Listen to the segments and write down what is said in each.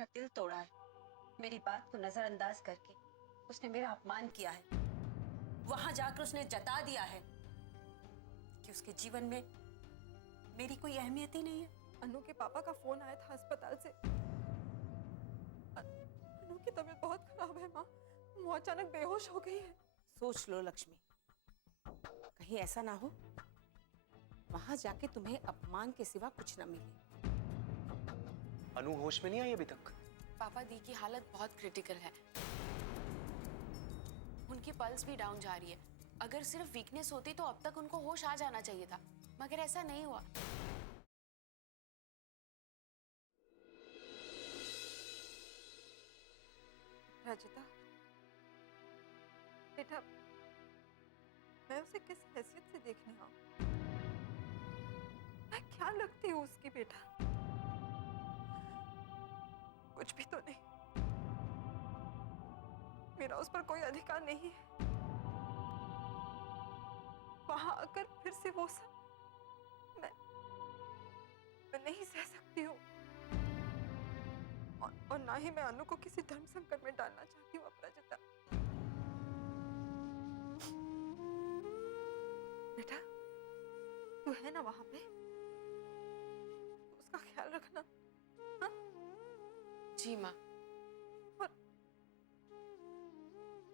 मेरा दिल तोड़ा है। मेरी बात को नजरअंदाज करके उसने मेरा अपमान किया है। वहां जाकर उसने जता दिया है कि उसके जीवन में मेरी कोई अहमियत ही नहीं है। अनु के पापा का फोन आया था अस्पताल से। अनु की तबीयत बहुत खराब है माँ, वो अचानक बेहोश हो गई है। सोच लो लक्ष्मी, कहीं ऐसा ना हो वहां जाके तुम्हें अपमान के सिवा कुछ न मिले। अनु होश में नहीं आई अभी तक? पापा दी की हालत बहुत क्रिटिकल है, उनकी पल्स भी डाउन जा रही है। अगर सिर्फ वीकनेस होती तो अब तक उनको होश आ जाना चाहिए था, मगर ऐसा नहीं हुआ। रजिता बेटा, मैं उसे किस हैसियत से देखने आऊं? मैं क्या लगती हूँ उसकी बेटा? कुछ भी तो नहीं। मेरा उस पर कोई अधिकार नहीं है। वहां आकर फिर से वो सब मैं नहीं सह सकती हूँ। और ना ही मैं अनु को किसी धर्म संकट में डालना चाहती हूँ अपराजिता। बेटा, तू है ना वहां पे? उसका ख्याल रखना। हाँ? जी माँ।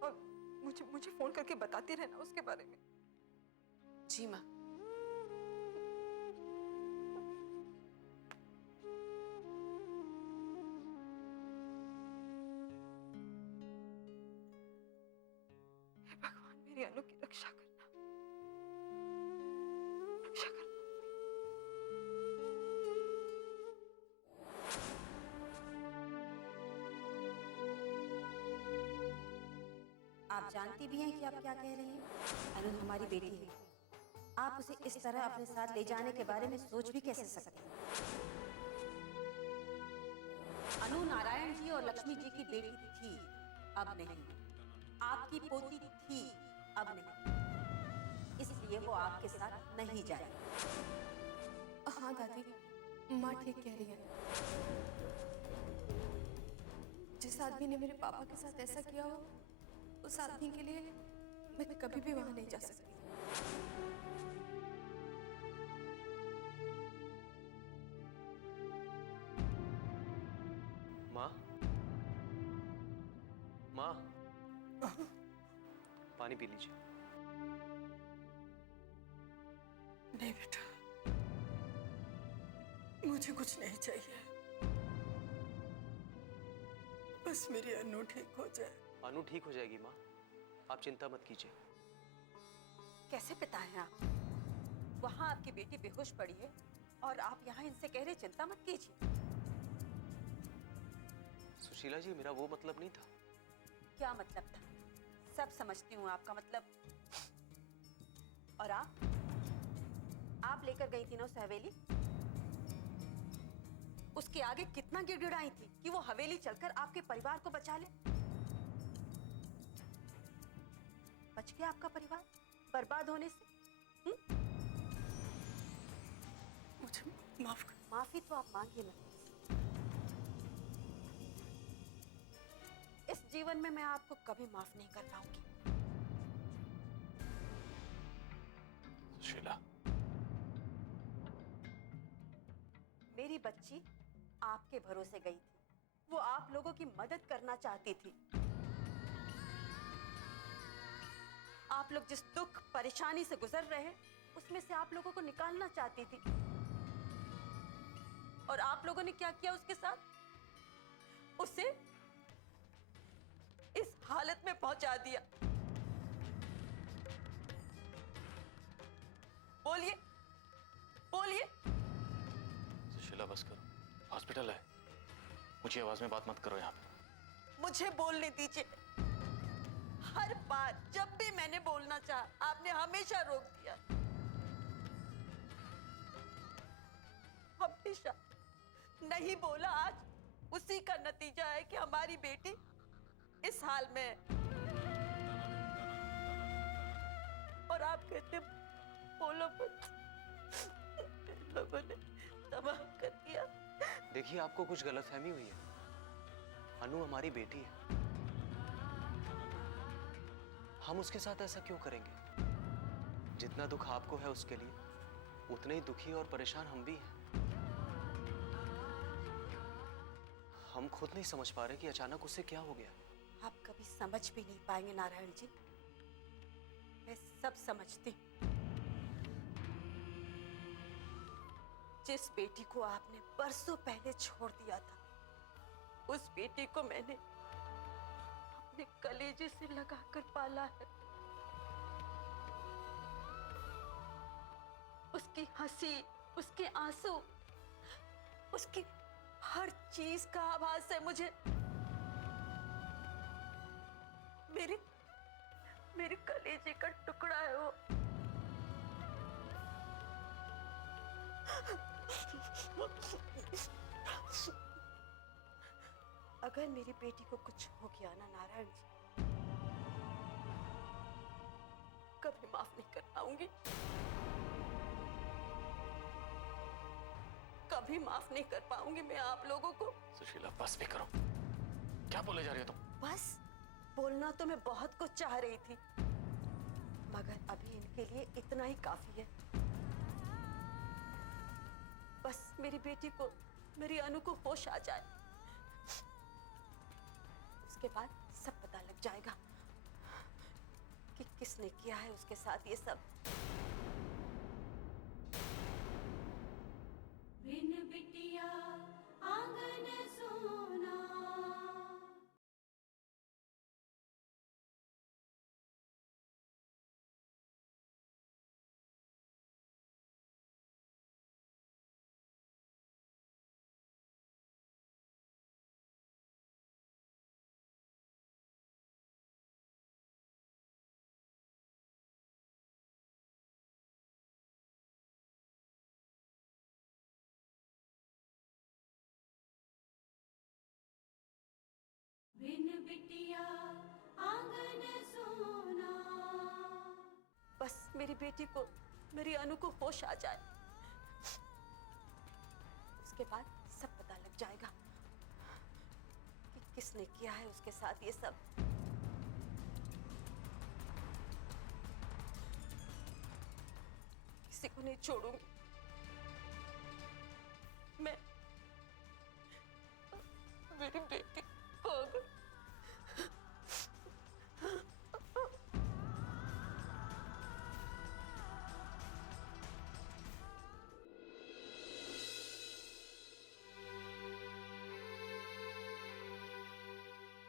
और मुझे फोन करके बताती रहना उसके बारे में। जी माँ। हे भगवान, मेरी अनु की रक्षा करना, रक्षा करना। आप जानती भी हैं कि आप क्या कह रही हैं। अनु हमारी बेटी है। आप उसे इस तरह अपने साथ ले जाने के बारे में सोच भी कैसे सकते हैं। अनु नारायण जी और लक्ष्मी जी की बेटी थी, अब नहीं। आपकी पोती थी, अब नहीं। इसलिए वो आपके साथ नहीं जाएगी। हाँ दादी, माँ ठीक कह रही है। जिस आदमी ने मेरे पापा के साथ ऐसा किया हो, उस आदमी के लिए मैं कभी भी वहां नहीं जा सकती। माँ, माँ, पानी पी लीजिए। नहीं बेटा, मुझे कुछ नहीं चाहिए। बस मेरी अनु ठीक हो जाए। अनु ठीक हो जाएगी माँ, आप चिंता मत कीजिए। कैसे पिता हैं आप? वहां आपकी बेटी बेहोश पड़ी है और आप यहाँ इनसे कह रहे चिंता मत कीजिए। सुशीला जी, मेरा वो मतलब नहीं था। क्या मतलब था? सब समझती हूँ आपका मतलब। और आप लेकर गई थी ना उस हवेली? उसके आगे कितना गिड़गिड़ाई थी कि वो हवेली चलकर आपके परिवार को बचा ले। बच गया आपका परिवार बर्बाद होने से। मुझे माफ कर। माफी तो आप मांगिए ना। इस जीवन में मैं आपको कभी माफ नहीं कर पाऊंगी। सुशीला, मेरी बच्ची आपके भरोसे गई थी। वो आप लोगों की मदद करना चाहती थी। आप लोग जिस दुख परेशानी से गुजर रहे हैं, उसमें से आप लोगों को निकालना चाहती थी। और आप लोगों ने क्या किया उसके साथ? उसे इस हालत में पहुंचा दिया। बोलिए, बोलिए। सुशीला बस करो, हॉस्पिटल है। ऊंची आवाज में बात मत करो यहाँ पे। मुझे बोलने दीजिए। हर बार जब भी मैंने बोलना चाहा, आपने हमेशा रोक दिया। हमेशा नहीं बोला। आज उसी का नतीजा है कि हमारी बेटी इस हाल में है। और आप कहते बोलो मत। लोगों ने तबाह कर दिया। देखिए, आपको कुछ गलतफहमी हुई है। अनु हमारी बेटी है। हम उसके साथ ऐसा क्यों करेंगे? जितना दुख आपको है उसके लिए, उतने ही दुखी और परेशान हम भी हैं। हम खुद नहीं समझ पा रहे कि अचानक उसे क्या हो गया। आप कभी समझ भी नहीं पाएंगे नारायण जी। मैं सब समझती हूँ। जिस बेटी को आपने बरसों पहले छोड़ दिया था, उस बेटी को मैंने अपने कलेजे से लगाकर पाला है। उसकी हंसी, उसके आंसू, उसकी हर चीज का आभास है मुझे। मेरे कलेजे का टुकड़ा है वो। अगर मेरी बेटी को कुछ हो गया ना नारायण जी, कभी माफ नहीं कर पाऊंगी। कभी माफ नहीं कर पाऊंगी मैं आप लोगों को। सुशीला बस भी करो। क्या बोले जा रही हो तुम? बस बोलना तो मैं बहुत कुछ चाह रही थी, मगर अभी इनके लिए इतना ही काफी है। बस मेरी बेटी को, मेरी अनु को होश आ जाए, उसके बाद सब पता लग जाएगा कि किसने किया है उसके साथ ये सब। बिन बिटिया आंगन सोना। बिन बिटिया आंगन सोना। बस मेरी बेटी को, मेरी अनु को होश आ जाए, उसके बाद सब पता लग जाएगा कि किसने किया है उसके साथ ये सब। किसी को नहीं छोड़ूंगी मैं। मेरी बेटी हो गई।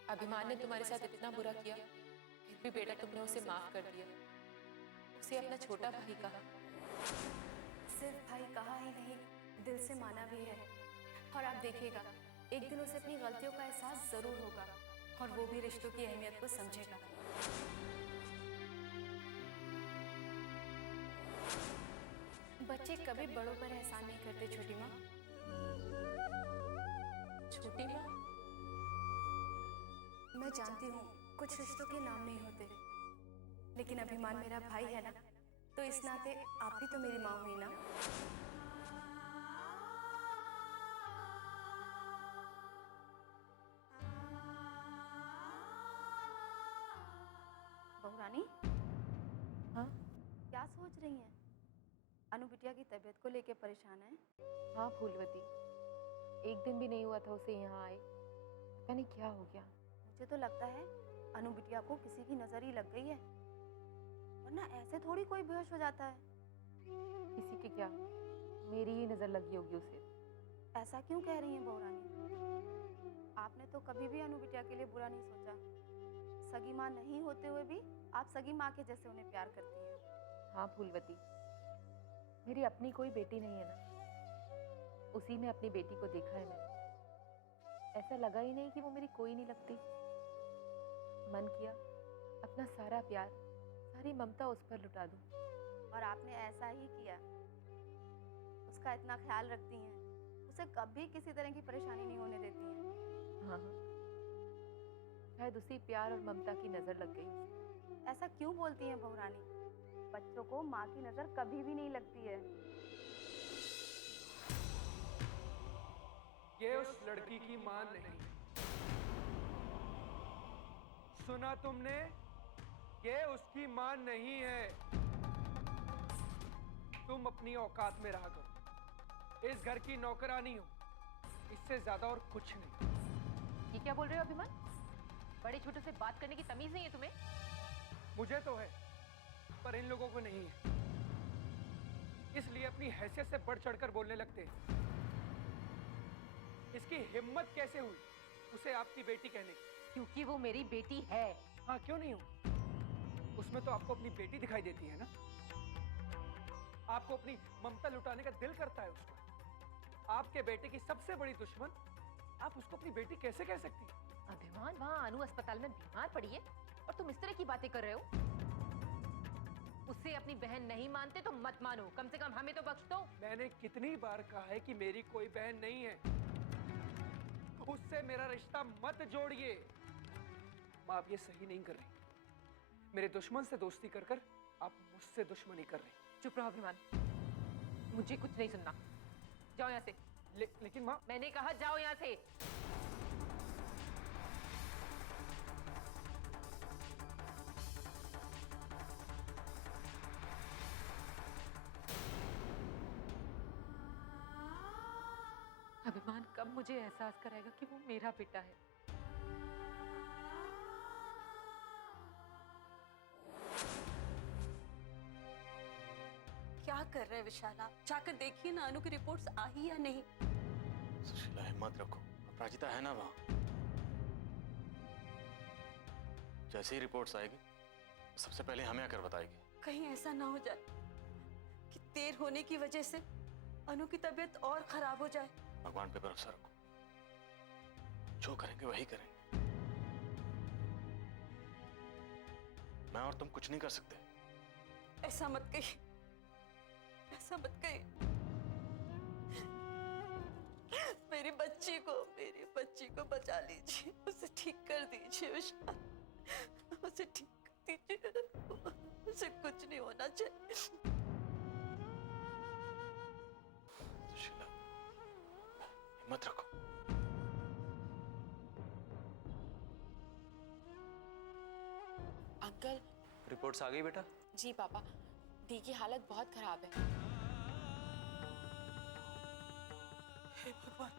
अभिमान ने तुम्हारे साथ इतना बुरा किया, फिर भी बेटा तुमने उसे माफ कर दिया। उसे अपना छोटा भाई कहा। सिर्फ भाई कहा ही नहीं, दिल से माना भी है। और आप देखिएगा, एक दिन उसे अपनी गलतियों का एहसास जरूर होगा और वो भी रिश्तों की अहमियत को समझेगा। बच्चे कभी बड़ों पर एहसान नहीं करते छोटी माँ। छोटी माँ? मैं जानती हूँ कुछ रिश्तों के नाम नहीं होते, लेकिन अभिमान मेरा भाई है ना, तो इस नाते आप भी तो मेरी माँ हुई ना। बहू रानी, हाँ क्या सोच रही हैं? अनु बिटिया की तबीयत को लेके परेशान है? हाँ फूलवती, एक दिन भी नहीं हुआ था उसे यहाँ आए, पता नहीं क्या हो गया। मुझे तो लगता है अनु बिटिया को किसी की नजर ही लग गई है, वरना ऐसे थोड़ी कोई बेहोश हो जाता है। किसी की क्या, मेरी ही नजर लगी होगी उसे। ऐसा क्यों कह रही हैं बहू रानी? आपने तो कभी भी अनु बिटिया के लिए बुरा नहीं सोचा। सगी माँ नहीं होते हुए भी आप सगी माँ के जैसे उन्हें प्यार करती हैं। हाँ फूलवती, मेरी अपनी कोई बेटी नहीं है ना, उसी में अपनी बेटी को देखा है मैंने। ऐसा लगा ही नहीं कि वो मेरी कोई नहीं लगती। मन किया अपना सारा प्यार, सारी ममता उस पर लुटा दूं। और आपने ऐसा ही किया। उसका इतना ख्याल रखती हैं, उसे कभी किसी तरह की परेशानी नहीं होने देती हैं। हाँ, शायद उसी प्यार और ममता की नजर लग गई उसे। ऐसा क्यों बोलती हैं बहू रानी? बच्चों को माँ की नजर कभी भी नहीं लगती है। ये उस लड़की की मां नहीं, सुना तुमने? ये उसकी मां नहीं है। तुम अपनी औकात में रहा करो। इस घर की नौकरानी हो, इससे ज्यादा और कुछ नहीं। ये क्या बोल रहे हो अभिमान? बड़े छोटे से बात करने की तमीज नहीं है तुम्हें? मुझे तो है, पर इन लोगों को नहीं है, इसलिए अपनी हैसियत से बढ़ चढ़कर बोलने लगते हैं। इसकी हिम्मत कैसे हुई उसे आपकी बेटी कहने की? क्योंकि वो मेरी बेटी है। हाँ, क्यों नहीं हो? उसमें तो आपको अपनी बेटी दिखाई देती है ना। आपको अपनी ममता लुटाने का दिल करता है उसको। आपके बेटे की सबसे बड़ी दुश्मन आप उसको अपनी बेटी कैसे कह सकती हैं? अभिमान, वहाँ अनु अस्पताल में बीमार पड़ी है और तुम इस तरह की बातें कर रहे हो? उसे अपनी बहन नहीं मानते तो मत मानो, कम से कम हमें तो बख्श दो। मैंने कितनी बार कहा है कि मेरी कोई बहन नहीं है, उससे मेरा रिश्ता मत जोड़िए। माँ, आप ये सही नहीं कर रही। मेरे दुश्मन से दोस्ती कर कर आप मुझसे दुश्मनी कर रही। चुप रहो अभिमान, मुझे कुछ नहीं सुनना। जाओ यहाँ से। लेकिन माँ, मैंने कहा जाओ यहाँ से। अभिमान कब मुझे एहसास कराएगा कि वो मेरा बेटा है? क्या कर रहे हैं विशाल? आप जाकर देखिए ना, अनु की रिपोर्ट्स आई या नहीं। सुशीला, हिम्मत रखो। अपराजिता है ना वहां। जैसे ही रिपोर्ट्स आएगी सबसे पहले हमें आकर बताएगी। कहीं ऐसा ना हो जाए कि देर होने की वजह से अनु की तबीयत और खराब हो जाए। भगवान पे भरोसा रखो, जो करेंगे वही करेंगे। मैं और तुम कुछ नहीं कर सकते। ऐसा मत कहिए, ऐसा मत कहिए। मेरी बच्ची को बचा लीजिए, उसे ठीक कर दीजिए विशाल, उसे ठीक कर दीजिए, उसे कुछ नहीं होना चाहिए। सुशीला, हिम्मत रखो। अंकल। रिपोर्ट्स आ गई बेटा? जी पापा, दी की हालत बहुत खराब है। हे भगवान,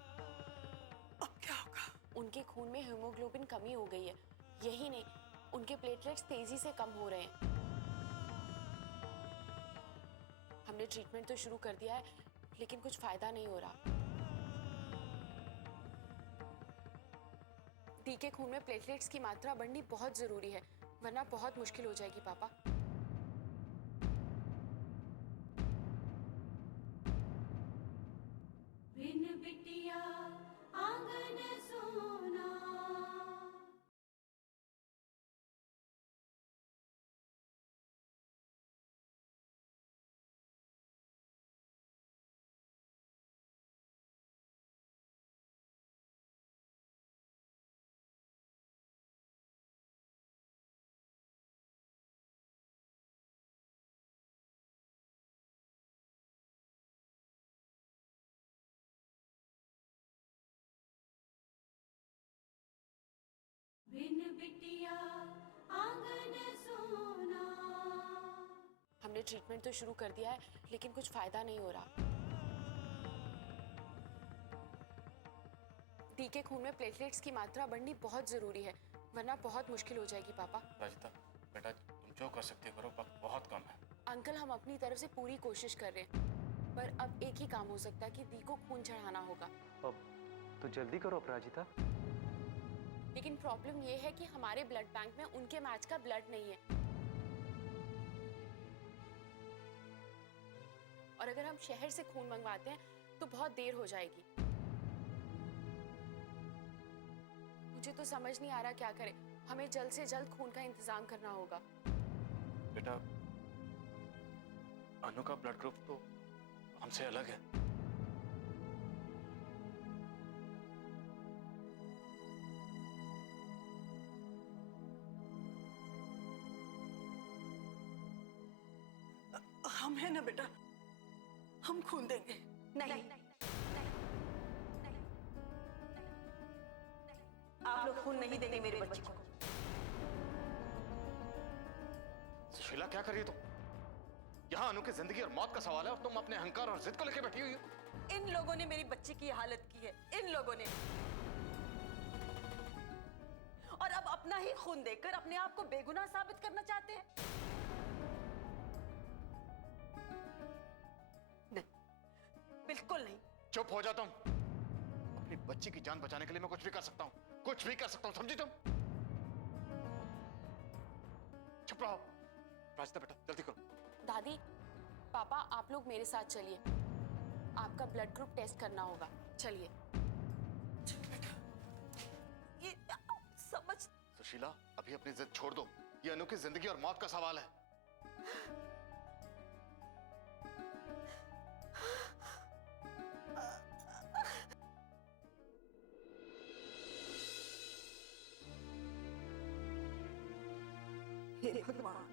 अब क्या होगा? उनके खून में हीमोग्लोबिन कमी हो गई है। यही नहीं, उनके प्लेटलेट्स तेजी से कम हो रहे हैं। हमने ट्रीटमेंट तो शुरू कर दिया है, लेकिन कुछ फायदा नहीं हो रहा। दी के खून में प्लेटलेट्स की मात्रा बढ़नी बहुत जरूरी है, वरना बहुत मुश्किल हो जाएगी पापा। बिन बिटिया आंगन सोना। बिन बिटिया आंगन सोना। हमने ट्रीटमेंट तो शुरू कर दिया है, लेकिन कुछ फायदा नहीं हो रहा। दी के खून में प्लेटलेट्स की मात्रा बढ़नी बहुत जरूरी है, वरना बहुत मुश्किल हो जाएगी पापा। राजिता, बेटा तुम जो कर सकते हो करो, वक्त बहुत कम है। अंकल, हम अपनी तरफ से पूरी कोशिश कर रहे हैं, पर अब एक ही काम हो सकता है कि दी को खून चढ़ाना होगा। अब तो जल्दी करो अपराजिता। लेकिन प्रॉब्लम ये है कि हमारे ब्लड बैंक में उनके मैच का ब्लड नहीं है, और अगर हम शहर से खून मंगवाते हैं तो बहुत देर हो जाएगी। मुझे तो समझ नहीं आ रहा क्या करें। हमें जल्द से जल्द खून का इंतजाम करना होगा। बेटा, अनु का ब्लड ग्रुप तो हमसे अलग है। हम है ना बेटा, हम खून देंगे। नहीं, आप लोग खून नहीं देंगे मेरी बच्ची को। सुशीला क्या कर रही है तुम? यहाँ अनु की जिंदगी और मौत का सवाल है और तुम अपने अहंकार और जिद को लेकर बैठी हुई हो। इन लोगों ने मेरी बच्ची की हालत की है, इन लोगों ने। और अब अपना ही खून देकर अपने आप को बेगुनाह साबित करना चाहते हैं। नहीं, बिल्कुल नहीं। चुप हो जा तुम। अपनी बच्ची की जान बचाने के लिए मैं कुछ भी कर सकता हूँ, कुछ भी कर सकता हूँ, समझी तुम? चुप रहो। रास्ता बेटा जल्दी करो। दादी, पापा आप लोग मेरे साथ चलिए, आपका ब्लड ग्रुप टेस्ट करना होगा। चलिए। ये समझ। सुशीला अभी अपनी जिद छोड़ दो, ये अनु की जिंदगी और मौत का सवाल है। हे भगवान,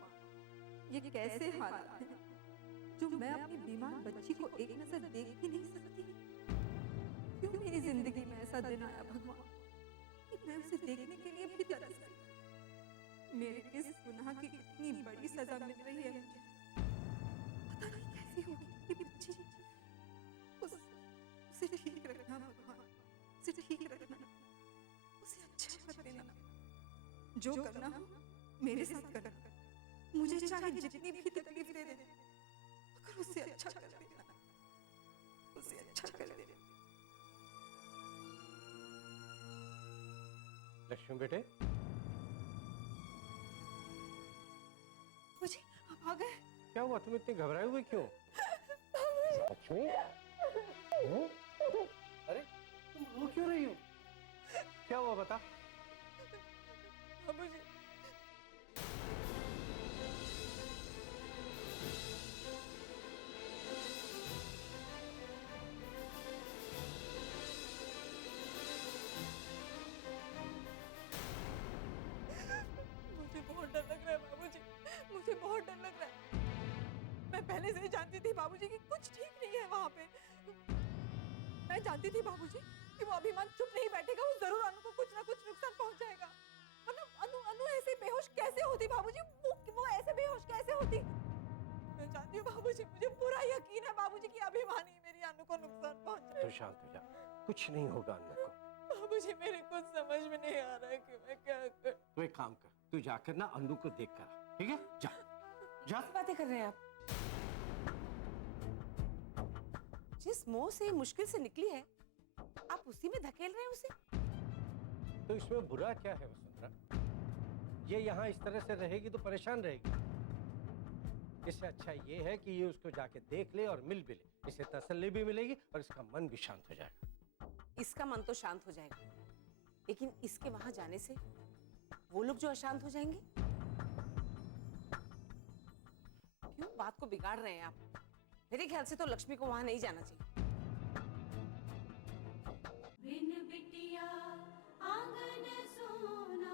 ये कैसे हालात हैं जो मैं अपनी बीमार बच्ची को एक नजर देख भी नहीं सकती। क्यों मेरी जिंदगी में ऐसा दिन आया भगवान कि मैं उसे देखने के लिए भी तरस गई। मेरे किस गुनाह की इतनी बड़ी सजा मिल रही है मुझे? पता नहीं कैसी होगी ये बच्ची। उसे ठीक रखना भगवान, उसे ठीक रखना, उसे अच्छा कर देना। जो करना हो मेरे साथ करना, मुझे चाहे जितनी भी तकलीफ दे दे, मगर उसे अच्छा कर देना, उसे अच्छा कर देना। लक्ष्मी बेटे, मुझे आप आ गए? क्या हुआ? तुम इतने घबराए हुए क्यों? लक्ष्मी, अरे तुम रो क्यों रही हो? क्या हुआ बता? बाबूजी, मुझे बहुत डर लग रहा है बाबूजी, मुझे बहुत डर लग रहा है। मैं पहले से ही जानती थी बाबूजी कि कुछ ठीक नहीं है वहाँ पे। मैं जानती थी बाबूजी कि वो अभिमान चुप नहीं बैठेगा, वो जरूर अनु को कुछ ना कुछ नुकसान पहुंचाएगा। मतलब अनु ऐसे बेहोश कैसे होती बाबूजी? वो ऐसे बेहोश कैसे होती? मैं जानती हूँ बाबूजी, मुझे पूरा यकीन है बाबूजी कि अभिमान ही मेरी अनु को नुकसान पहुंचाएगा। तो शांत हो जा, कुछ नहीं होगा अनु को। बाबूजी मेरे कुछ समझ में नहीं आ रहा है कि मैं क्या करूं। तू एक काम कर, तू जाकर ना अनु को देख कर, ठीक है? जा जा। बातें कर रहे हैं आप? जिस मोह से मुश्किल से निकली है, आप उसी में धकेल रहे हैं उसे। तो इसमें बुरा क्या है वसुंधरा? ये यहाँ इस तरह से रहेगी तो परेशान रहेगी। इससे अच्छा ये है कि ये उसको जाके देख ले और मिल भी ले, इसे तसल्ली भी मिलेगी और इसका मन भी शांत हो जाएगा। इसका मन तो शांत हो जाएगा, लेकिन इसके वहां जाने से वो लोग जो अशांत हो जाएंगे। क्यों बात को बिगाड़ रहे हैं आप? मेरे ख्याल से तो लक्ष्मी को वहां नहीं जाना चाहिए। बिन बिटिया आंगन सोना।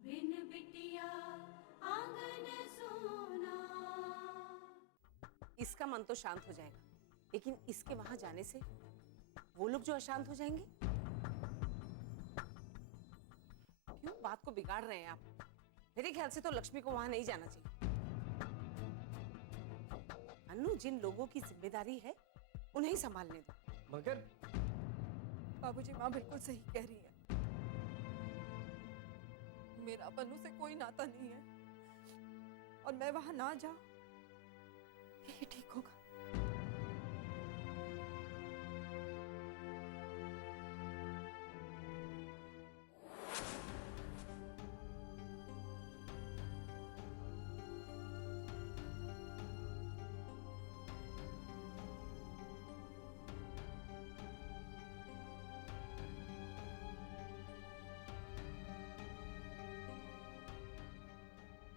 बिन बिटिया आंगन सोना। इसका मन तो शांत हो जाएगा, लेकिन इसके वहां जाने से वो लोग जो अशांत हो जाएंगे। क्यों बात को बिगाड़ रहे हैं आप? मेरे ख्याल से तो लक्ष्मी को वहां नहीं जाना चाहिए। अनु जिन लोगों की जिम्मेदारी है उन्हें ही संभालने दो। मगर बाबूजी माँ बिल्कुल सही कह रही है। मेरा अनु से कोई नाता नहीं है और मैं वहां ना जाऊं यही ठीक होगा।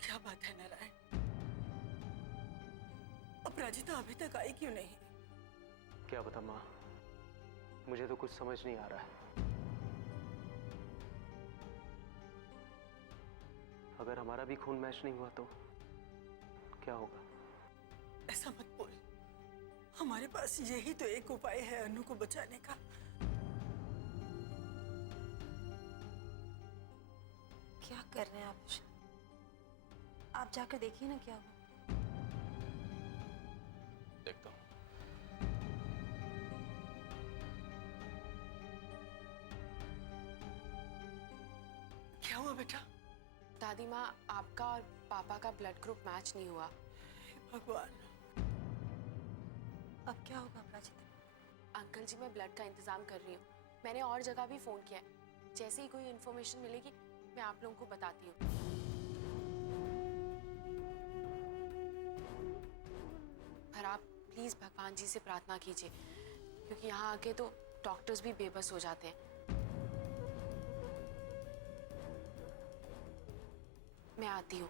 क्या बात है नारायण? अपराजिता अभी तक आई क्यों नहीं? क्या बता माँ, मुझे तो कुछ समझ नहीं आ रहा है। अगर हमारा भी खून मैच नहीं हुआ तो क्या होगा? ऐसा मत बोल। हमारे पास यही तो एक उपाय है अनु को बचाने का। क्या कर रहे हैं आप? आप जाकर देखिए ना क्या हुआ। देखता हूँ। क्या हुआ बेटा? दादी माँ, आपका और पापा का ब्लड ग्रुप मैच नहीं हुआ। भगवान, अब क्या होगा अपराजिता? अंकल जी, मैं ब्लड का इंतजाम कर रही हूँ। मैंने और जगह भी फोन किया है। जैसे ही कोई इन्फॉर्मेशन मिलेगी मैं आप लोगों को बताती हूँ। पर आप प्लीज भगवान जी से प्रार्थना कीजिए, क्योंकि यहाँ आके तो डॉक्टर्स भी बेबस हो जाते हैं। मैं आती हूँ।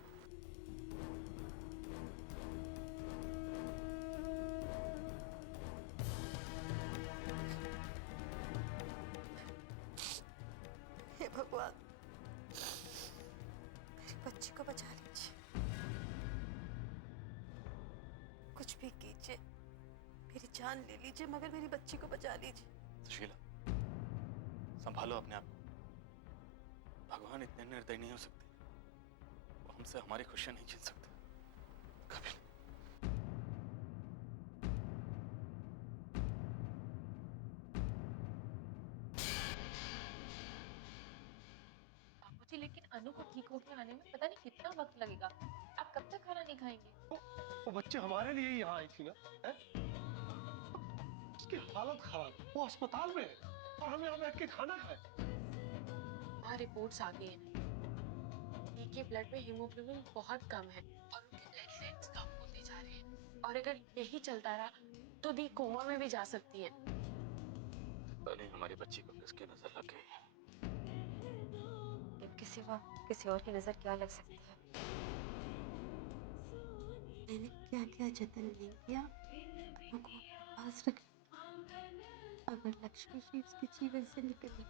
हे भगवान, मेरी बच्ची को बचा लीजिए। कुछ भी कीजिए, मेरी जान ले लीजिए, मगर मेरी बच्ची को बचा लीजिए। सुशीला, संभालो अपने आप को। भगवान इतने निर्दयी नहीं हो सकते। वो हमसे हमारी खुशियां नहीं छीन सकते, कभी नहीं। बाबूजी, लेकिन अनु को ठीक होकर आने में पता नहीं कितना वक्त लगेगा। आप कब तक खाना नहीं खाएंगे? वो बच्चे हमारे लिए ही यहाँ आई थी ना, है? उसकी हालत खराब, वो अस्पताल में है और हम यहाँ बैठ के खाना खाए। वहाँ रिपोर्ट्स आ गई हैं। के ब्लड में हीमोग्लोबिन बहुत कम है और उनके प्लेटलेट्स कम होते जा रहे हैं। और अगर यही चलता रहा तो दी कोमा में भी जा सकती है। पहले हमारी बच्ची को किसकी नजर लग गई? इनके सिवा किसी और की नजर क्या लग सकती है? मैंने क्या क्या जतन नहीं किया अनु को अपने पास रख। अगर लक्ष्मी ही उसके जीवन से निकल गई